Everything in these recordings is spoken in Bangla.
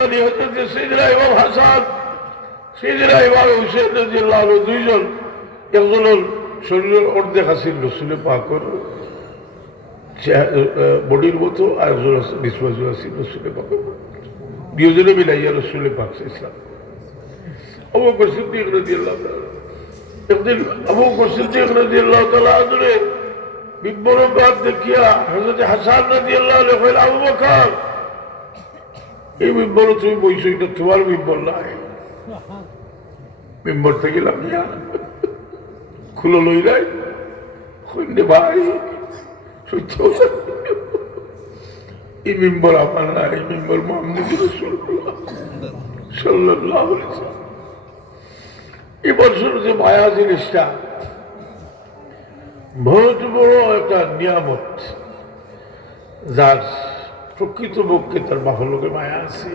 হচ্ছে সিজরা এবং হাসান সিজরা এবং হুসেন রাদিয়াল্লাহু দুইজন। একজনের শরীরের অর্ধেক আছিল রসুলে পাকর বডির মতো, আর একজন বিশ্বাস আছিল রসুলে পাকর। দুজনে মিলাইয়া রসুলে পাক ইসলাম। আবু বকর সিদ্দিক একদিন আবু বকর সিদ্দিক রাদিয়াল্লাহু আদরে বিব্বর দেখিয়া হযরত হাসান রাদিয়াল্লাহু আবু বকর এই বিব্বর তুমি বইছো, এটা তোমার বিব্বর নাই। মেম্বর থেকে লামিয়া খুলো লই নাই খুঁজে ভাই? এই মেম্বর আমার না এই মেম্বর মোহাম্মদ বছর যে মায়া জিনিসটা বহুত বড় একটা নিয়ামত। যার প্রকৃত পক্ষে তার বাহর লোকে মায়া আছে,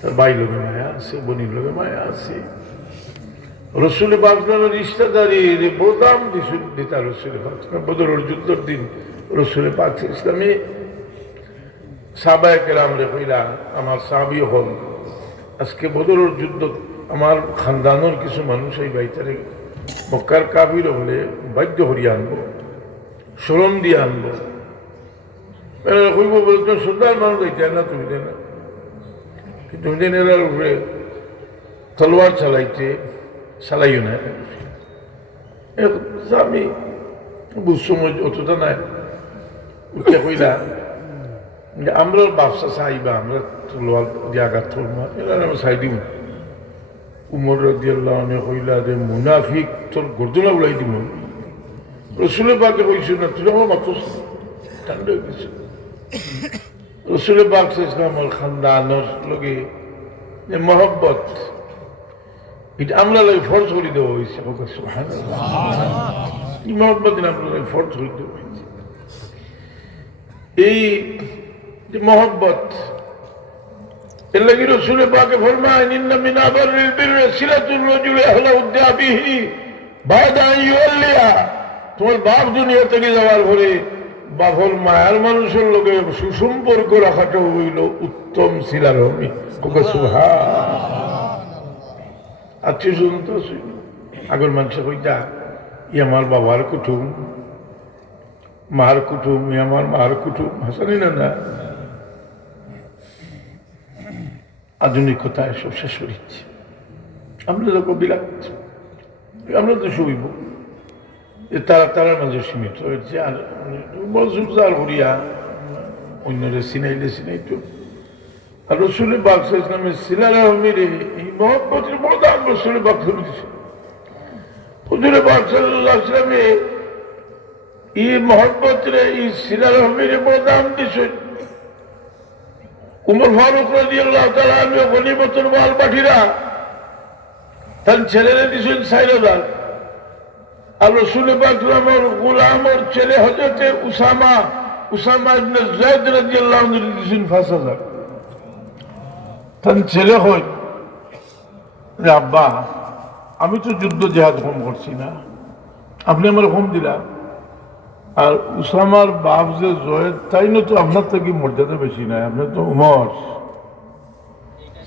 তার বাই লোকে মায়া আছে, বনির লোকে মায়া আছে। রসুল বাগনার রিস্তাদারি বোদাম দিতা রসুল বদর যুদ্ধর দিন রসুল পাক ইসলামী সাবায় কেরাম রে কইলা আমার সাবি হল আজকে বদরের যুদ্ধ, আমার খানদানোর কিছু মানুষ এই বাইতারে মক্কার কাবির হলে বাধ্য হরিয়া আনব স্মরণ দিয়ে আনব। কইব বলে তুমি সুন্দর মানুষ এইটা না তুমি না? তুমি দেন এরার উপরে তলোয়ার চালাইতে চালাইও না আমি বুঝছ অতটা নাই। উঠে কইলা আমরা ব্যবসা চাইবা আমরা তলোয়ার দিয়ে আঘাত থরমা এরা আমরা চাই দিব উমর রাদিয়াল্লাহু আনহু কইলা যে, মুনাফিক তোর গর্দনা উড়াই দিব রসুলের বাকে কইছিল না তুই আমার মাত্র বাগ ইসলামর খানদানোর লগে যে মহব্বত আমরা লাগে ফর্জ করে দেওয়া হয়েছে মহব্বত আমরা লাগে ফর্জ করে দেওয়া হয়েছে। এই যে মহব্বত, এর লাগি রসুলে পাকে ফরমায় নিন্না মিনা সিরাতুল রাজুলি আহলা উদ্যাবিহি বাদা ইউল্লিয়া তোমার বাপ দুনিয়া থেকে যাওয়ার পরে বাফল মায়ার মানুষের লোকে সুসম্পর্ক রাখাটা হইল উত্তম শিলার হমি ওকে সুহা আত্মীয় স্বজন তো আগর মানুষ কইতা, ই আমার বাবার কুটুম, মার কুটুম, ই আমার মার কুটুম, হাসানি না না আধুনিকতা এসব শেষ করেছি আমরা তো কবিলাত আমরা তো শুইব। যে তারা তারার মাঝে সীমিত হয়েছে আর মজুদার হরিয়া অন্যরে সিনাইলে সিনাইতো আর রসুল বাক্স ইসলামের সিলার আহমির এই মহব্বতের বড় দাম রসুল বাক্স দিয়েছে হুজুরে বাক্সাল্লাহ ইসলামে এই মহব্বতের এই সিলার আহমির বড় দাম দিছে উমর ফারুক রাজি আল্লাহ তালা আমি গনিমতের মাল পাঠিরা তার ছেলেরা দিছেন সাইর হাজার আর রসুল বাকলামর গোলামর ছেলে হজরতে উসামা উসামা ইবনে জায়দ রাদিয়াল্লাহু আনহু দিছেন হাজার। তার ছেলে হয়। যে আব্বা, আমি তো যুদ্ধ জেহাদ কম করছি না। আপনি আমার কম দিলা আর উসামার বাপ যে জয়েদ, তাই না তো আপনার থেকে মর্যাদা বেশি নাই আপনার তো উমর।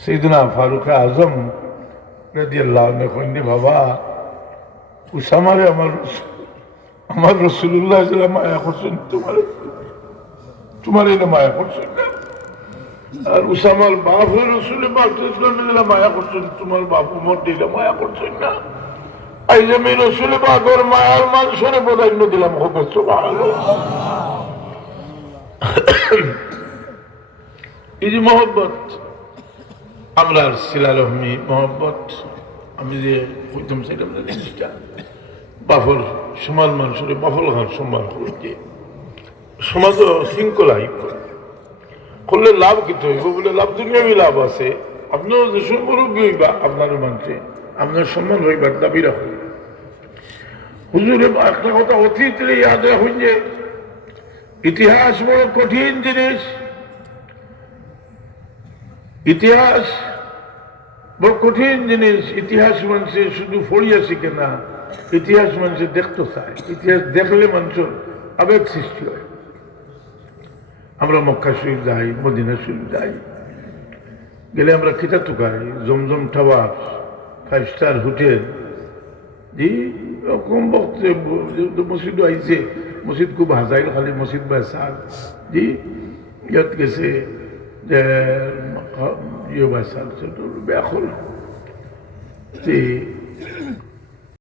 সেইদিনা ফারুক আজম রাদিয়াল্লাহু আনহু বাবা উসামারে আমার আমার রসুল্লাহ মায়া করছেন, তোমার তোমার এটা মায়া করছেন আর উসামার বাপ হয়ে রসুলের বাপ ইসলাম মায়া করছেন, তোমার বাপ উমর দিলে মায়া করছেন না? যে আমি রসুলের বাপর মায়ার মানুষের প্রাধান্য দিলাম হোক এই যে মোহব্বত আমরা সিলাল রহমি মোহব্বত, আমি যে কইতাম সেটা জিনিসটা বাফর সমাজ মানুষের বাফল ঘর সম্মান করতে। সমাজ শৃঙ্খলাই করলে লাভ কিন্তু হইব বলে লাভ, দুনিয়াবি লাভ আছে। আপনার দেশের মুরব্বী হইবা আপনার মানুষে আপনার সম্মান হইবার দাবি রাখুন। হুজুরে একটা কথা অতীত ইয়াদ রাখুন যে, ইতিহাস বড় কঠিন জিনিস। ইতিহাস বড় কঠিন জিনিস, ইতিহাস মানুষে শুধু ফড়িয়া শিখে না ইতিহাস মানুষে দেখতে চায় ইতিহাস দেখলে মানুষের আবেগ সৃষ্টি হয়। আমরা মক্কা শরীফ যাই, মদিনা শরীফ যাই, গেলে আমরা কিতা Tukai Zamzam tower five star hotel জি কম বক্তে মসজিদ আইছে, মসজিদ খুব হাজাইল, খালি মসজিদ বা সার জি ইয়াত গেছে। বেয়া হল তে